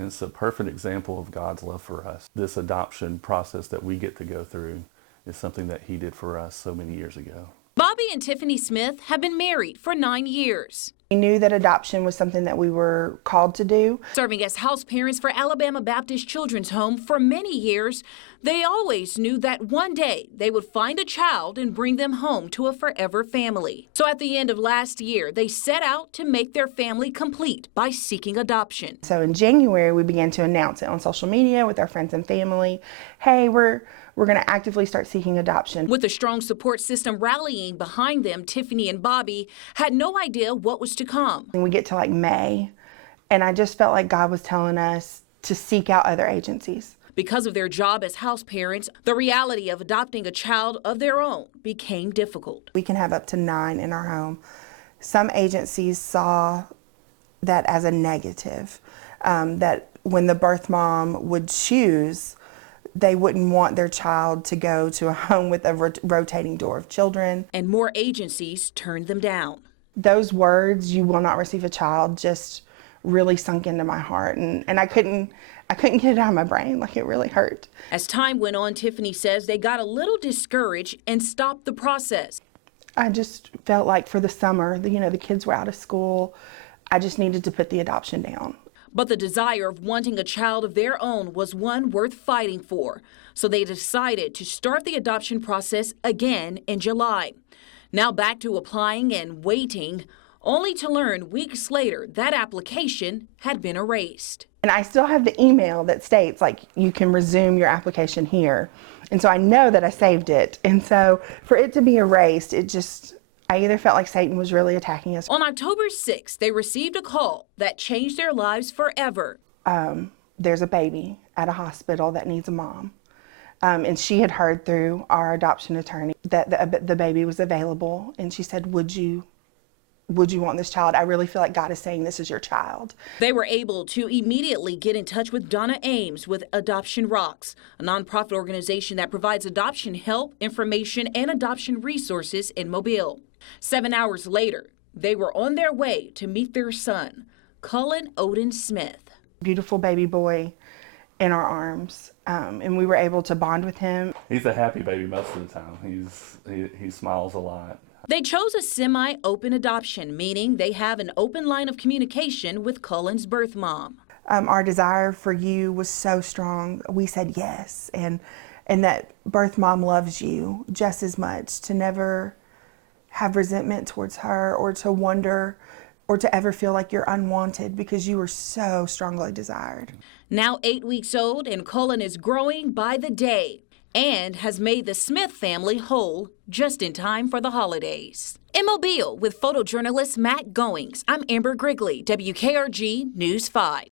And it's a perfect example of God's love for us. This adoption process that we get to go through is something that He did for us so many years ago. Bobby and Tiffany Smith have been married for 9 years. We knew that adoption was something that we were called to do. Serving as house parents for Alabama Baptist Children's Home for many years, they always knew that one day they would find a child and bring them home to a forever family. So at the end of last year, they set out to make their family complete by seeking adoption. So in January, we began to announce it on social media with our friends and family. Hey, we're going to actively start seeking adoption. With a strong support system rallying behind them, Tiffany and Bobby had no idea what was to come. And we get to like May, and I just felt like God was telling us to seek out other agencies. Because of their job as house parents, the reality of adopting a child of their own became difficult. We can have up to 9 in our home. Some agencies saw that as a negative, that when the birth mom would choose, they wouldn't want their child to go to a home with a rotating door of children. And more agencies turned them down. Those words, "you will not receive a child," just really sunk into my heart, and I couldn't get it out of my brain. Like, it really hurt. As time went on, Tiffany says they got a little discouraged and stopped the process. I just felt like for the summer, the kids were out of school. I just needed to put the adoption down. But the desire of wanting a child of their own was one worth fighting for. So they decided to start the adoption process again in July. Now back to applying and waiting, only to learn weeks later that application had been erased. And I still have the email that states, like, you can resume your application here. And so I know that I saved it. And so for it to be erased, I either felt like Satan was really attacking us. On October 6th, they received a call that changed their lives forever. There's a baby at a hospital that needs a mom. And she had heard through our adoption attorney that the baby was available. And she said, would you want this child? I really feel like God is saying this is your child. They were able to immediately get in touch with Donna Ames with Adoption Rocks, a nonprofit organization that provides adoption help, information, and adoption resources in Mobile. 7 hours later, they were on their way to meet their son, Cullen Odin Smith. Beautiful baby boy in our arms, and we were able to bond with him. He's a happy baby most of the time. He smiles a lot. They chose a semi-open adoption, meaning they have an open line of communication with Cullen's birth mom. Our desire for you was so strong. We said yes, and that birth mom loves you just as much, to never have resentment towards her or to wonder or to ever feel like you're unwanted, because you were so strongly desired. Now 8 weeks old, and Cullen is growing by the day and has made the Smith family whole just in time for the holidays. In Mobile, with photojournalist Matt Goings, I'm Amber Grigley, WKRG News 5.